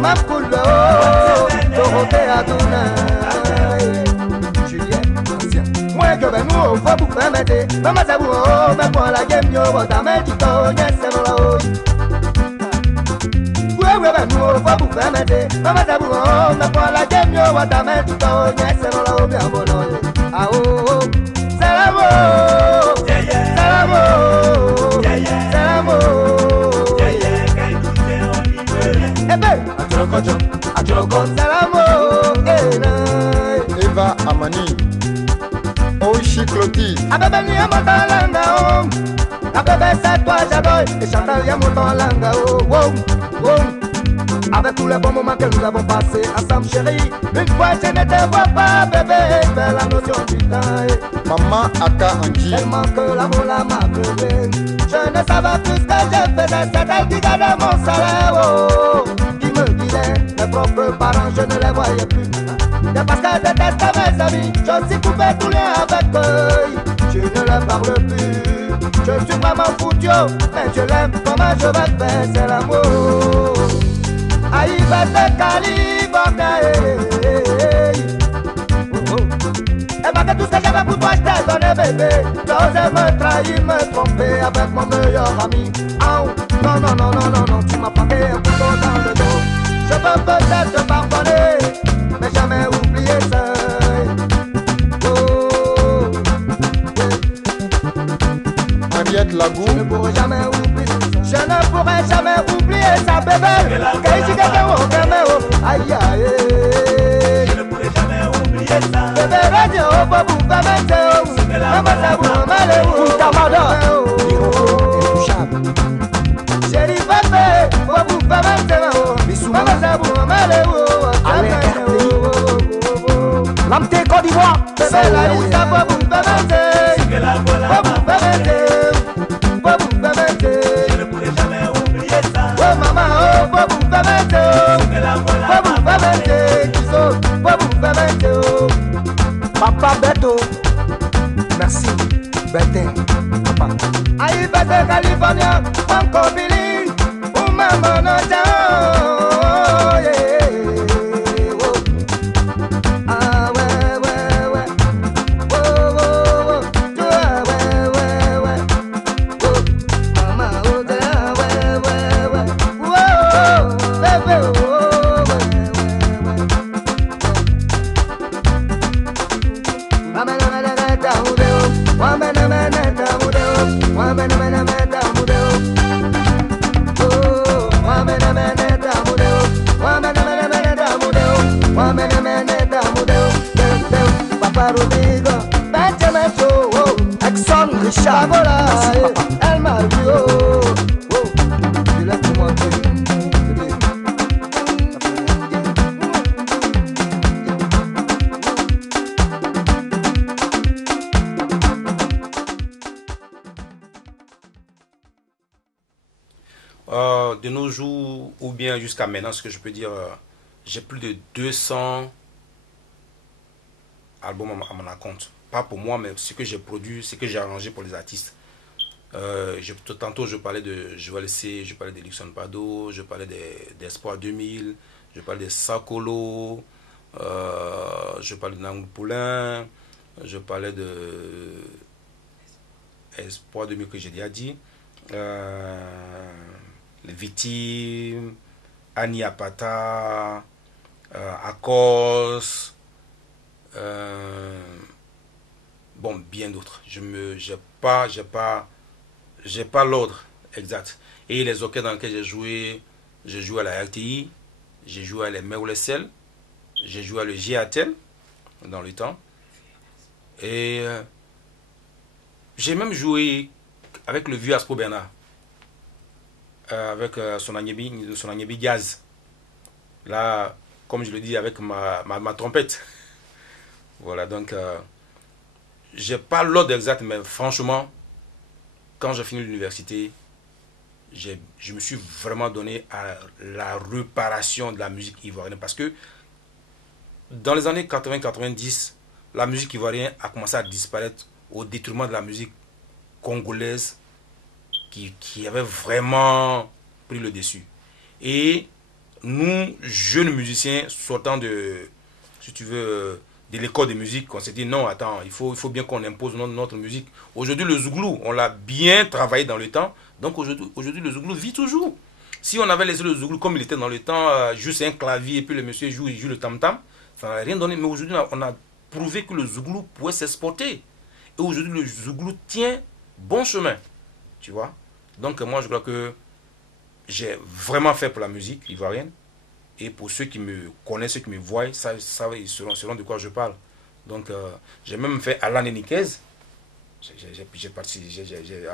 ma poule, Dorothée Adonai, Juliette, ancien. Moi que ben nous, faut vous faire mettre, maman ça vous, mais pour la game, yo, votre main du temps, yes, c'est mon là-haut. Ouais, ben nous, faut vous faire mettre, maman ça vous, mais pour la game, yo, votre main du temps, yes, c'est mon là-haut, bien bon, ah oh, oh, c'est l'amour, c'est l'amour, c'est l'amour. Eva Amani, Oishi Cloti. Abebe ni amotalanga oh, Abebe c'est toi j'adore et Chantal yamotalanga oh, wow, wow. Avec tous les bons moments que nous avons passés ensemble chérie. Une fois je ne te vois pas bébé, fais la notion du temps. Maman Aka Angie. Tellement que l'amour la m'a crevé. Je ne savais plus ce que je faisais, c'est elle qui gardait mon salaire oh, qui me guidait, mes propres parents je ne les voyais plus. C'est parce que je déteste mes amis, je suis coupé tout lien avec eux. Je ne leur parle plus, je suis vraiment foutu, mais je l'aime, comment je vais faire, c'est l'amour. Aïe, va te californer. Et malgré tout ce que j'avais pour toi, je t'ai donné bébé. Tu as osé me trahir, me tromper avec mon meilleur ami. Oh, non, non, non, non, non, non, tu m'as planté un couteau dans le dos. Je peux peut-être te pardonner, mais jamais oublier ça. Oh, Henriette Lagou. je ne pourrai jamais oublier ça. Je ne pourrai jamais oublier ça, bébé. Aïe, aïe, Je ne pourrai jamais oublier ça. bébé, radio, bobo, bébé, maman, ça vous mal, vous, tamada. Chérie, bébé, bobo, bébé, maman, ça vous mal, L'Amté Côte d'Ivoire. bébé, la lista, bobo, bébé, bobo, bébé, bobo, bébé. Je ne pourrai jamais oublier ça. Oh maman, oh, bobo, bébé, bobo, bébé, kiso, bobo, bébé, oh. Papa Beto. Merci. Bete. Papa. Aïe, bébé, California, mon copine, ou maman, non, oh, yeah, oh. Ah, ouais, ouais, ouais. Oh, oh, oh, ouais, ouais, ouais. Oh, maman, oh, ouais, ouais, ouais. Oh, bébé, oh, ouais, ouais, ouais. Exxon Richard. Elle m'a vu, oh, oh. Je laisse pour moi, bébé. De nos jours, ou bien jusqu'à maintenant, ce que je peux dire, j'ai plus de 200 albums à mon compte. Pas pour moi, mais ce que j'ai produit, ce que j'ai arrangé pour les artistes. Tantôt, je parlais de Joël C, je parlais de Luxon Pado, je parlais d'Espoir 2000, je parlais de Sakolo, je parlais de Nangou Poulain, je parlais de Espoir 2000 que j'ai déjà dit. Les Victimes, Annie Apata, Akos, bon, bien d'autres. J'ai pas l'ordre exact. Et les orchestres dans lesquels j'ai joué à la RTI, j'ai joué à les Mers ou les Sels, j'ai joué à le GATL dans le temps. Et j'ai même joué avec le vieux Aspo Bernard. Avec son Agnebi Gaz. Là, comme je le dis, avec ma trompette. Voilà, donc, j'ai pas l'ordre exact, mais franchement, quand j'ai fini l'université, je me suis vraiment donné à la réparation de la musique ivoirienne. Parce que, dans les années 80-90, la musique ivoirienne a commencé à disparaître au détriment de la musique congolaise, qui avait vraiment pris le dessus. Et nous, jeunes musiciens, sortant de, si tu veux, de l'école de musique, on s'est dit non, attends, il faut bien qu'on impose notre musique. Aujourd'hui, le zouglou, on l'a bien travaillé dans le temps, donc aujourd'hui, le zouglou vit toujours. Si on avait laissé le zouglou comme il était dans le temps, juste un clavier et puis le monsieur joue le tam-tam, ça n'aurait rien donné. Mais aujourd'hui, on a prouvé que le zouglou pouvait s'exporter. Et aujourd'hui, le zouglou tient bon chemin. Tu vois? Donc moi, je crois que j'ai vraiment fait pour la musique ivoirienne. Et pour ceux qui me connaissent, ceux qui me voient, ils sauront de quoi je parle. Donc j'ai même fait Alan Henriquez. J'ai participé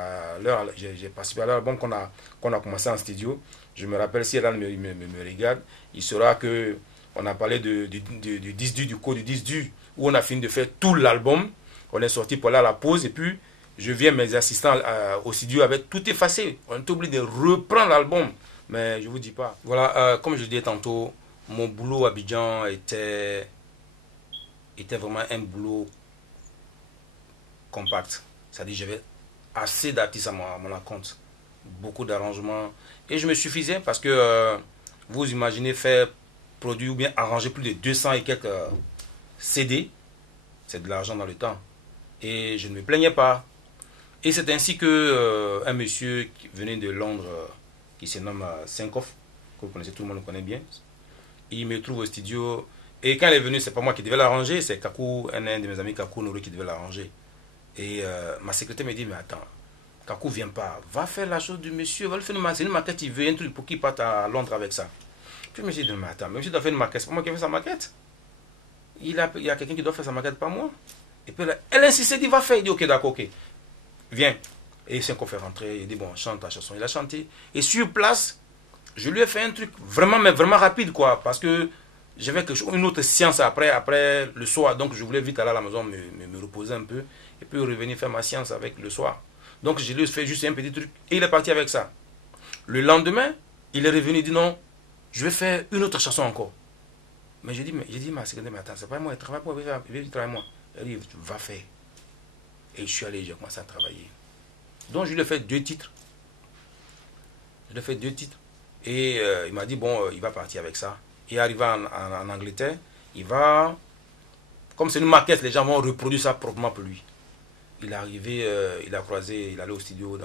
à l'album qu'on a commencé en studio. Je me rappelle, si Alan me regarde, il saura que on a parlé du disque du code du disque dur, où on a fini de faire tout l'album. On est sorti pour aller à la pause et puis je viens mes assistants au studio avec tout effacé. On est obligé de reprendre l'album. Mais je ne vous dis pas. Voilà, comme je le disais tantôt, mon boulot à Abidjan était vraiment un boulot compact. C'est-à-dire j'avais assez d'artistes à mon compte. Beaucoup d'arrangements. Et je me suffisais parce que vous imaginez faire produire ou bien arranger plus de 200 et quelques CD. C'est de l'argent dans le temps. Et je ne me plaignais pas. Et c'est ainsi que un monsieur qui venait de Londres, qui se nomme Senkoff, que vous connaissez, tout le monde le connaît bien, il me trouve au studio. Et quand il est venu, c'est pas moi qui devais l'arranger, c'est Kakou, un de mes amis Kakou Nouré qui devait l'arranger. Et ma secrétaire me dit, mais attends, Kakou vient pas, va faire la chose du monsieur, va le faire une maquette, il veut un truc pour qu'il parte à Londres avec ça. Puis je me suis dit, mais attends, mais monsieur doit faire une maquette, c'est pas moi qui ai fait sa maquette. Il y a quelqu'un qui doit faire sa maquette, pas moi. Et puis elle insistait, il dit, va faire, il dit, ok, d'accord, ok. Viens. Et c'est qu'on fait rentrer, il dit, bon, chante ta chanson. Il a chanté. Et sur place, je lui ai fait un truc vraiment, mais vraiment rapide, quoi. Parce que j'avais une autre séance après le soir. Donc, je voulais vite aller à la maison, me reposer un peu. Et puis revenir faire ma séance avec le soir. Donc, je lui ai fait juste un petit truc. Et il est parti avec ça. Le lendemain, il est revenu, il dit, non, je vais faire une autre chanson encore. Mais j'ai dit, ma secrétaire, mais attends, c'est pas moi, il travaille pour moi. Elle dit, va faire. Et je suis allé, j'ai commencé à travailler. Donc je lui ai fait 2 titres. Et il m'a dit, bon, il va partir avec ça. Et arrivé en Angleterre, il va... Comme c'est une maquette, les gens vont reproduire ça proprement pour lui. Il est arrivé, il a croisé, il allait au studio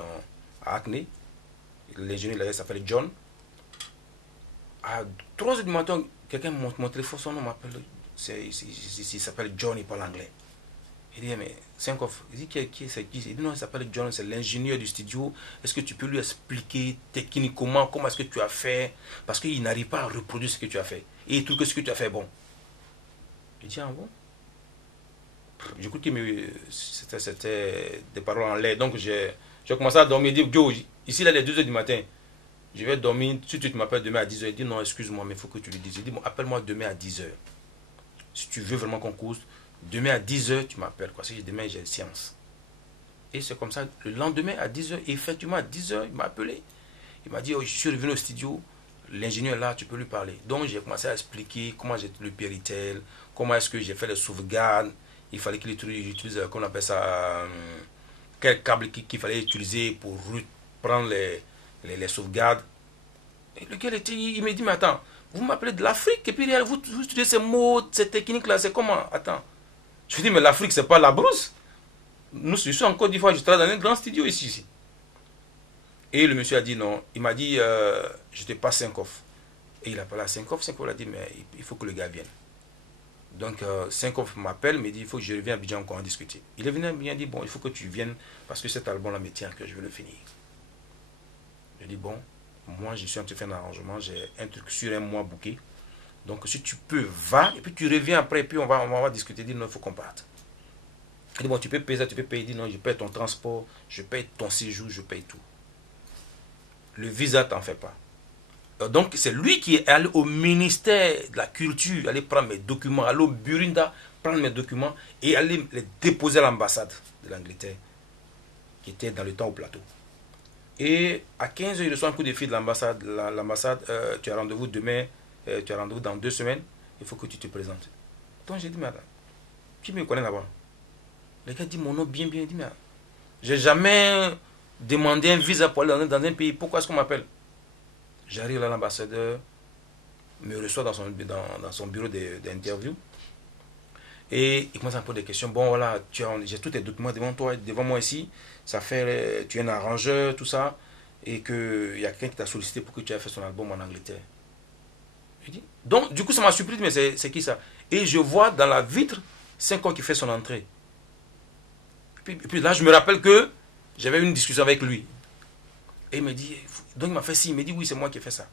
à Hackney. L'ingénieur, il s'appelle John. À 3h du matin, quelqu'un monte mon téléphone, son nom m'appelle. Il s'appelle John, il parle anglais. Il dit, mais Senkoff, il dit, qui c'est qui? Il dit, non, il s'appelle John, c'est l'ingénieur du studio. Est-ce que tu peux lui expliquer techniquement comment est-ce que tu as fait? Parce qu'il n'arrive pas à reproduire ce que tu as fait. Et il trouve que ce que tu as fait est bon. Je dis, ah bon? Je crois que c'était des paroles en l'air. Donc j'ai commencé à dormir. Il dit, Joe, ici là, il est 2h du matin. Je vais dormir. Si tu m'appelles demain à 10h, il dit, non, excuse-moi, mais il faut que tu lui dises. Il dit, bon, appelle-moi demain à 10h. Si tu veux vraiment qu'on cause. Demain à 10h, tu m'appelles. Si demain j'ai une séance. Et c'est comme ça. Le lendemain à 10h, effectivement à 10h, il m'a appelé. Il m'a dit, oh, je suis revenu au studio. L'ingénieur là, tu peux lui parler. Donc j'ai commencé à expliquer comment j'ai le Péritel, comment est-ce que j'ai fait les sauvegardes. Il fallait qu'il utilise, comment on appelle ça, quel câble qu'il fallait utiliser pour prendre les sauvegardes. Et le gars, il me dit, mais attends, vous m'appelez de l'Afrique et puis vous utilisez ces mots, ces techniques là, c'est comment? Attends. Je lui dis, mais l'Afrique, c'est pas la brousse. Nous, je suis en Côte d'Ivoire, je travaille dans un grand studio ici. Et le monsieur a dit non. Il m'a dit, je te passe Senkoff. Et il a parlé à Senkoff. Senkoff a dit, mais il faut que le gars vienne. Donc, Senkoff m'appelle, me dit, il faut que je revienne à Abidjan encore en discuter. Il est venu à Abidjan, il dit, bon, il faut que tu viennes parce que cet album-là me tient, que je veux le finir. Je dis, bon, moi, je suis en train de faire un arrangement, j'ai un truc sur un mois booké. Donc, si tu peux, va, et puis tu reviens après, et puis on va discuter, dire non, il faut qu'on parte. Il dit, bon, tu peux payer ça, tu peux payer, il dit non, je paye ton transport, je paye ton séjour, je paye tout. Le visa, t'en fais pas. Donc, c'est lui qui est allé au ministère de la Culture, aller prendre mes documents, aller au Burinda, prendre mes documents, et aller les déposer à l'ambassade de l'Angleterre, qui était dans le temps au plateau. Et à 15h, il reçoit un coup de fil de l'ambassade. L'ambassade, tu as rendez-vous demain. Tu as rendez-vous dans 2 semaines, il faut que tu te présentes. Donc j'ai dit, madame, qui me connaît là-bas? Le gars dit mon nom bien, il dit, mais j'ai jamais demandé un visa pour aller dans un pays, pourquoi est-ce qu'on m'appelle? J'arrive à l'ambassadeur, me reçoit dans son bureau d'interview. Et il commence à me poser des questions. Bon, voilà, j'ai tous tes documents devant moi ici. Ça fait, tu es un arrangeur, tout ça. Et qu'il y a quelqu'un qui t'a sollicité pour que tu aies fait son album en Angleterre. Je dis, donc, du coup, ça m'a surpris, mais c'est qui ça? Et je vois dans la vitre 5 ans qui fait son entrée. Et puis là, je me rappelle que j'avais une discussion avec lui. Et il me dit, donc il m'a fait signe, il me dit, oui, c'est moi qui ai fait ça.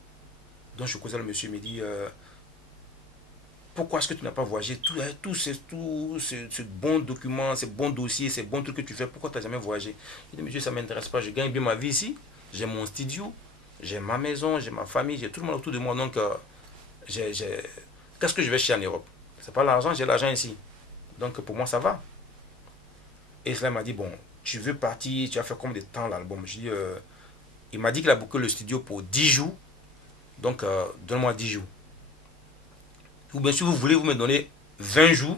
Donc je causais le monsieur, il me dit, pourquoi est-ce que tu n'as pas voyagé? Tout ce bon document, ces bons dossiers, ces bons trucs que tu fais, pourquoi tu n'as jamais voyagé? Il dit, monsieur, ça ne m'intéresse pas, je gagne bien ma vie ici, j'ai mon studio, j'ai ma maison, j'ai ma famille, j'ai tout le monde autour de moi, donc qu'est-ce que je vais chercher en Europe? Ce n'est pas l'argent, j'ai l'argent ici. Donc pour moi, ça va. Et cela m'a dit, bon, tu veux partir, tu as fait combien de temps l'album? Je dis, il m'a dit qu'il a booké le studio pour 10 jours, donc donne-moi 10 jours. Ou bien si vous voulez, vous me donnez 20 jours,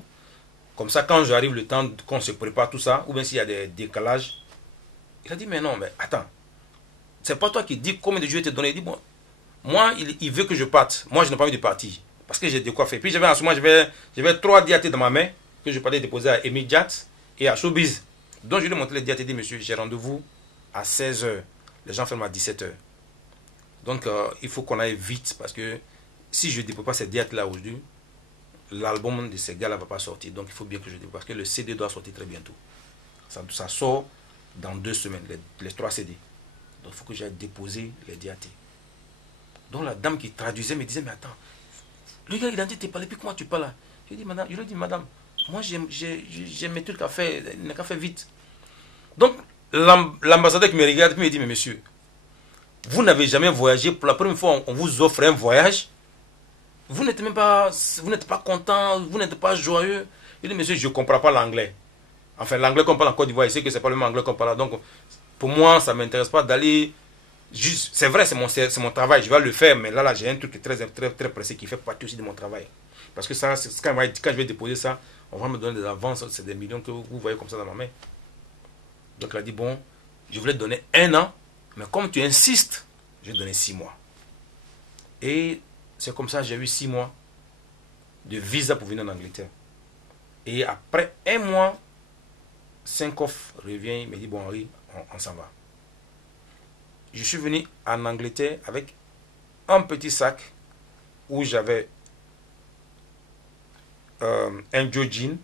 comme ça quand j'arrive le temps qu'on se prépare tout ça, ou bien s'il y a des décalages. Il a dit, mais non, mais attends, c'est pas toi qui dis combien de jours je te donné. Il dit, bon, moi, il veut que je parte. Moi, je n'ai pas envie de partir, parce que j'ai de quoi faire. Puis j'avais en ce moment, j'avais 3 diatés dans ma main, que je parlais déposer à Amy Jax et à Showbiz. Donc je lui ai montré les diatés et dit, monsieur, j'ai rendez-vous à 16h. Les gens ferment à 17h. Donc il faut qu'on aille vite, parce que si je ne dépose pas ces dates-là aujourd'hui, l'album de ces gars-là ne va pas sortir. Donc il faut bien que je dépose, parce que le CD doit sortir très bientôt. Ça sort dans 2 semaines, les 3 CD. Donc il faut que j'aille déposer les dates. Donc la dame qui traduisait me disait, mais attends, le gars il a dit, tu parles, puis comment tu parles là? Je lui ai dit, madame, moi j'ai mes trucs à faire, il n'a qu'à faire vite. Donc l'ambassadeur qui me regarde, puis me dit, mais monsieur, vous n'avez jamais voyagé, pour la première fois on vous offre un voyage, vous n'êtes pas content, vous n'êtes pas joyeux. Il dit, monsieur, je ne comprends pas l'anglais. Enfin, l'anglais qu'on parle en Côte d'Ivoire, il sait que ce n'est pas le même anglais qu'on parle là. Donc, pour moi, ça ne m'intéresse pas d'aller... C'est vrai, c'est mon travail, je vais le faire, mais là j'ai un truc très pressé qui fait partie aussi de mon travail. Parce que ça, quand je vais déposer ça, on va me donner des avances, c'est des millions que vous voyez comme ça dans ma main. Donc, il a dit, bon, je voulais te donner 1 an, mais comme tu insistes, je vais donner 6 mois. Et c'est comme ça que j'ai eu 6 mois de visa pour venir en Angleterre. Et après 1 mois, Cincoff revient, il me dit, bon Henri, on s'en va. Je suis venu en Angleterre avec un petit sac où j'avais un Joe Jean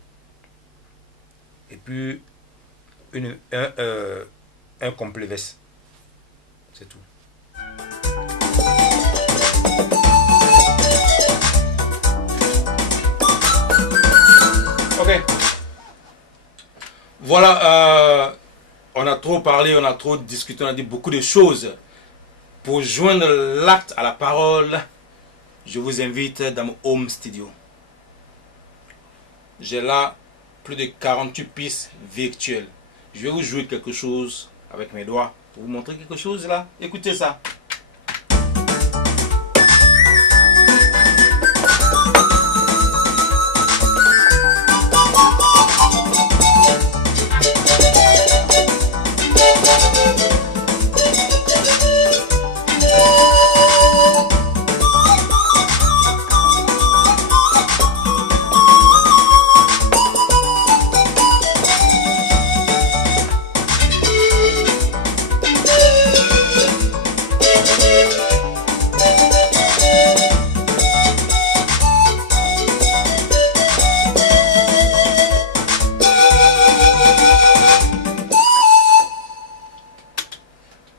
et puis un complet veste. C'est tout. Ok. Voilà, on a trop parlé, on a trop discuté, on a dit beaucoup de choses. Pour joindre l'acte à la parole, je vous invite dans mon home studio. J'ai là plus de 48 pistes virtuelles. Je vais vous jouer quelque chose avec mes doigts pour vous montrer quelque chose là. Écoutez ça.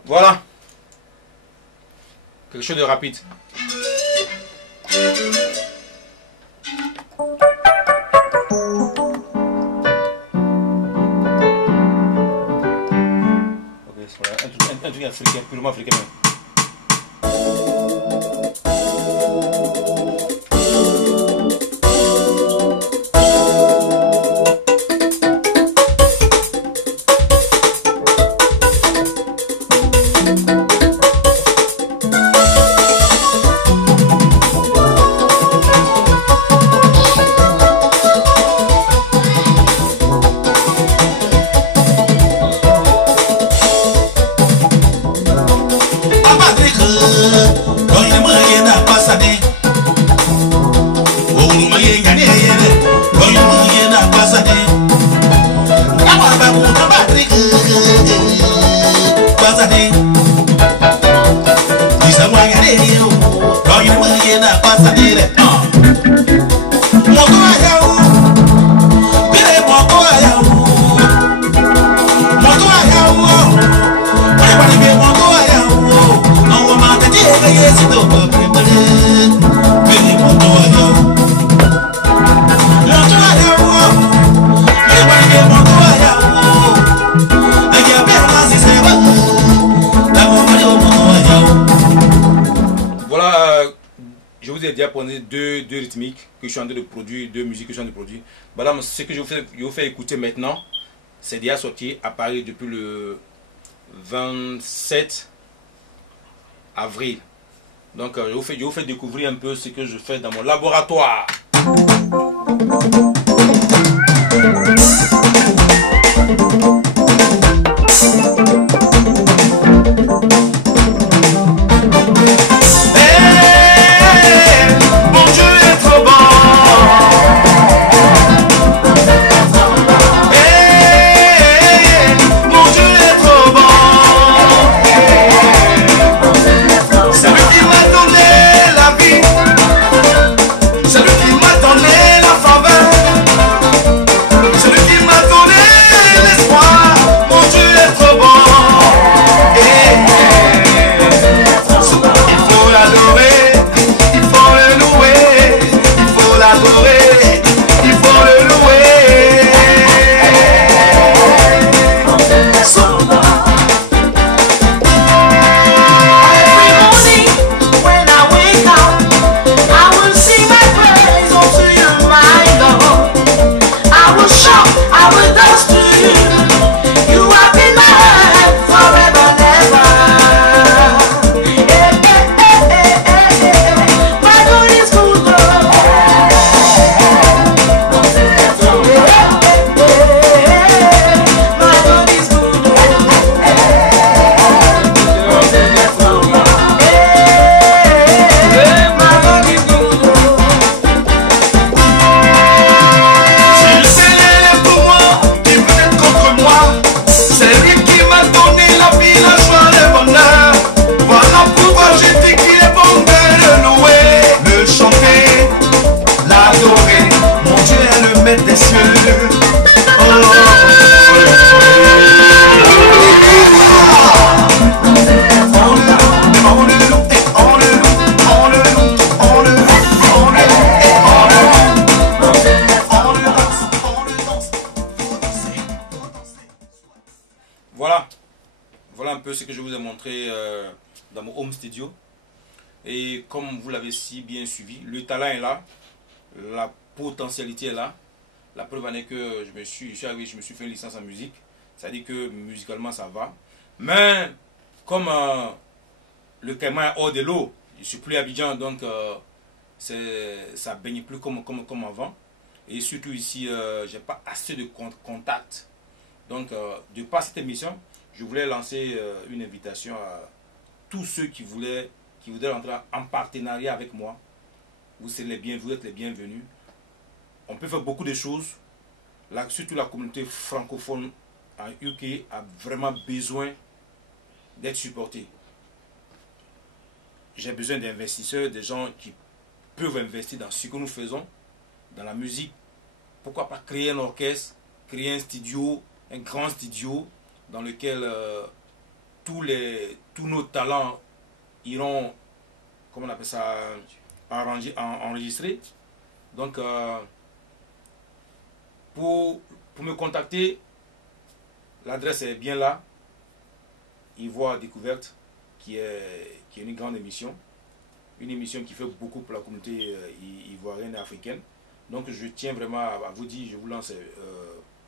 Voilà. Quelque chose de rapide. Ok, voilà. Un truc africain, purement africain. ai déjà posé deux rythmiques que je suis en train de produire, deux musiques que je suis en train de produire. Voilà, ce que je vous fais écouter maintenant, c'est déjà sorti à Paris depuis le 27 avril. Donc je vous fais découvrir un peu ce que je fais dans mon laboratoire. Voilà un peu ce que je vous ai montré dans mon home studio. Et comme vous l'avez si bien suivi, le talent est là, la potentialité est là. La preuve en est que je me suis fait une licence en musique. Ça dit que musicalement ça va. Mais comme le Caïman est hors de l'eau, je ne suis plus à Abidjan, donc ça ne baigne plus comme avant. Et surtout ici, je n'ai pas assez de contacts. Donc de par cette émission, je voulais lancer une invitation à tous ceux qui voudraient rentrer en partenariat avec moi. Vous êtes les bienvenus. On peut faire beaucoup de choses. Là, surtout la communauté francophone en UK a vraiment besoin d'être supportée. J'ai besoin d'investisseurs, des gens qui peuvent investir dans ce que nous faisons, dans la musique. Pourquoi pas créer un orchestre, créer un studio, un grand studio dans lequel tous nos talents iront, comment on appelle ça, enregistrés. Donc, pour me contacter, l'adresse est bien là. Ivoire Découverte, qui est une grande émission. Une émission qui fait beaucoup pour la communauté ivoirienne et africaine. Donc, je tiens vraiment à vous dire, je vous lance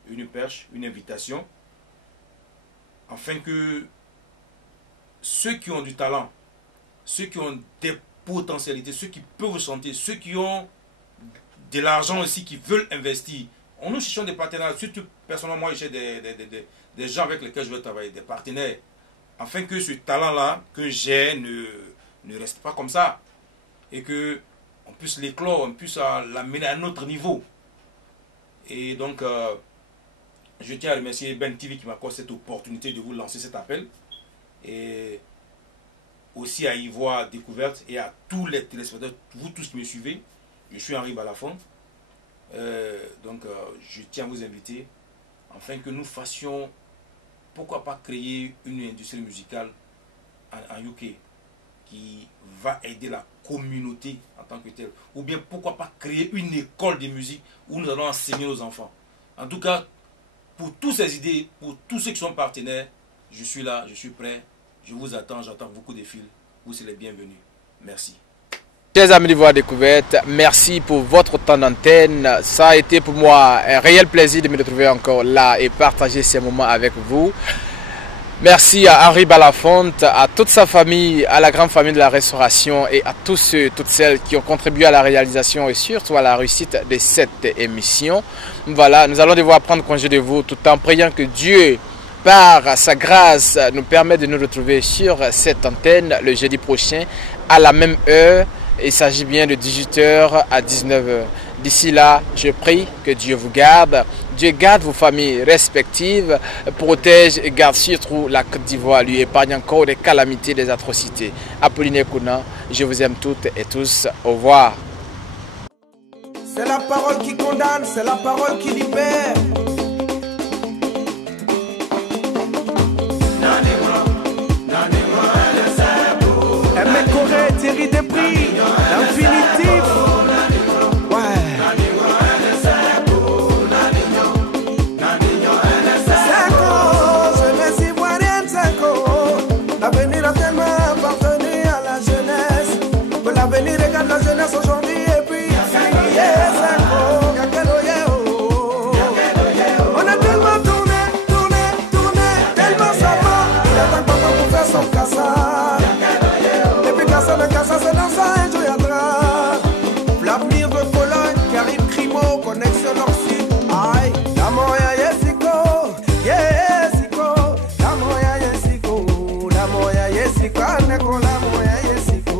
une perche, une invitation, afin que ceux qui ont du talent, ceux qui ont des potentialités, ceux qui peuvent chanter, ceux qui ont de l'argent aussi, qui veulent investir. Nous cherchons des partenaires, surtout personnellement, moi, j'ai des gens avec lesquels je veux travailler, des partenaires, afin que ce talent-là que j'ai ne reste pas comme ça, et que on puisse l'éclore, on puisse l'amener à un autre niveau. Et donc, je tiens à remercier Ben TV qui m'accorde cette opportunité de vous lancer cet appel. Et aussi à Ivoire Découverte et à tous les téléspectateurs, vous tous qui me suivez. Je suis Henri Balafon. Donc, je tiens à vous inviter afin que nous fassions, pourquoi pas créer une industrie musicale en UK qui va aider la communauté en tant que telle. Ou bien pourquoi pas créer une école de musique où nous allons enseigner nos enfants. En tout cas, pour toutes ces idées, pour tous ceux qui sont partenaires, je suis là, je suis prêt, je vous attends, j'attends beaucoup de fils. Vous serez les bienvenus. Merci. Chers amis de Voix Découverte, merci pour votre temps d'antenne. Ça a été pour moi un réel plaisir de me retrouver encore là et partager ces moments avec vous. Merci à Henri Balafonte, à toute sa famille, à la grande famille de la restauration et à tous ceux, toutes celles qui ont contribué à la réalisation et surtout à la réussite de cette émission. Voilà, nous allons devoir prendre congé de vous tout en priant que Dieu, par sa grâce, nous permette de nous retrouver sur cette antenne le jeudi prochain à la même heure. Il s'agit bien de 18h à 19h. D'ici là, je prie que Dieu vous garde. Dieu garde vos familles respectives, protège et garde surtout la Côte d'Ivoire, lui épargne encore des calamités, des atrocités. Apollinaire Kounan, je vous aime toutes et tous. Au revoir. C'est la parole qui condamne, c'est la parole qui libère. Aimé Corée, Thierry Desprez, l'infinitif. L'avenir a tellement appartenu à la jeunesse que l'avenir regarde la jeunesse aujourd'hui et puis on a tellement tourné, tellement ça va. Il attend papa pour faire son cassage. Et puis cassage de cassage, c'est dans ça un jour il y a l'avenir de Pologne, Karim Krimo, connexion Nord-Sud. Aïe, la moya yesiko, yesiko, la moya yesiko. La moya yesiko, neko la moya yesiko.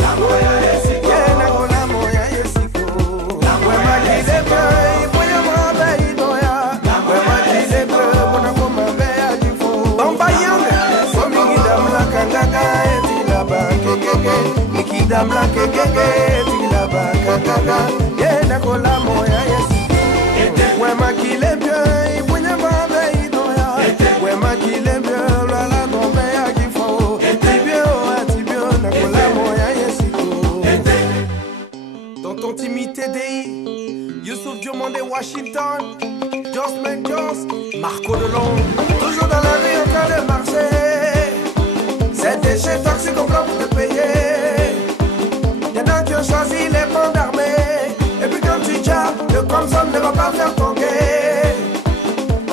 La moya yesiko, neko la moya yesiko. We makile pe, ipoya mabe idoya. We makile pe, mona koma be ajifo. Bamba yange, somi gidam la kangaga etila ba kekeke. Nikidam la kekeke etila ba kangaga. Ye neko la moya yesiko. We makile pe, ipoya mabe idoya. We makile pe, la gombe ajifo. Tonton Timmy TDI, Youssouf Diomandé Washington, Josman Joss, Marco Delon, toujours dans la vie en train de marcher. C'est déchets toxiques qu'on prend pour te payer. Y'en a qui ont choisi les bandes armées. Et puis quand tu jappes, le Comson ne va pas faire ton guet.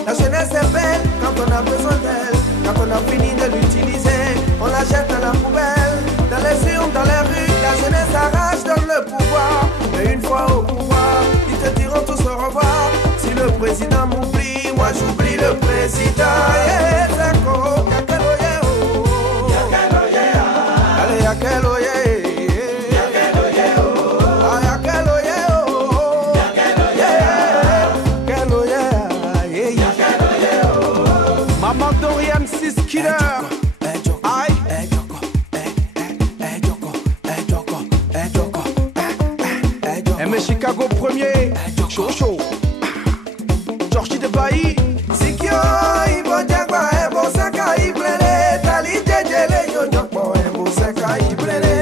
La jeunesse est belle quand on a besoin d'elle. Quand on a fini de l'utiliser, on la jette à la poubelle. Dans les urnes, dans les rues, la jeunesse arrache, donne le pouvoir. Mais une fois au pouvoir, ils te diront tous au revoir. Si le président m'oublie, moi j'oublie le président. Yeah, Zako, Yakeloye, oh. Yakeloye, ah. Allez, Yakeloye. Maman Dorian 6 killer. Aïe. M Chicago premier. Chaud chaud. Georgie de Bailly. Sikyo ibo jagba ebo seka ibrele. Tali jejele yo jokbo ebo seka ibrele.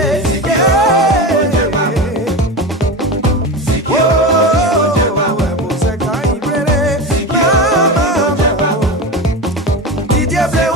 Didier Bleu,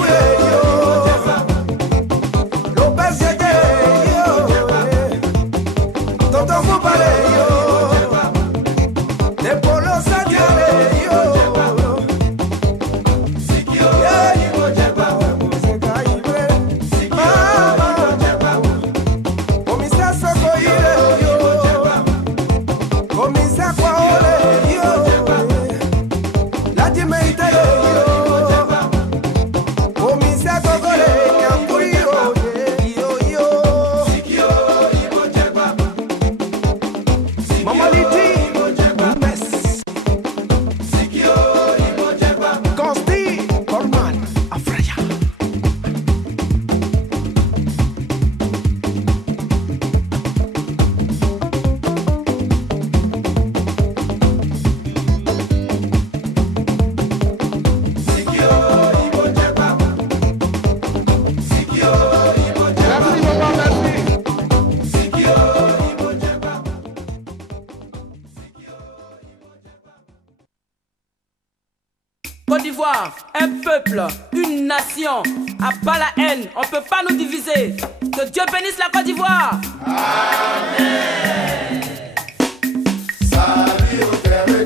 d'Ivoire, un peuple, une nation. À pas la haine, on ne peut pas nous diviser. Que Dieu bénisse la Côte d'Ivoire. Amen. Salut au terre des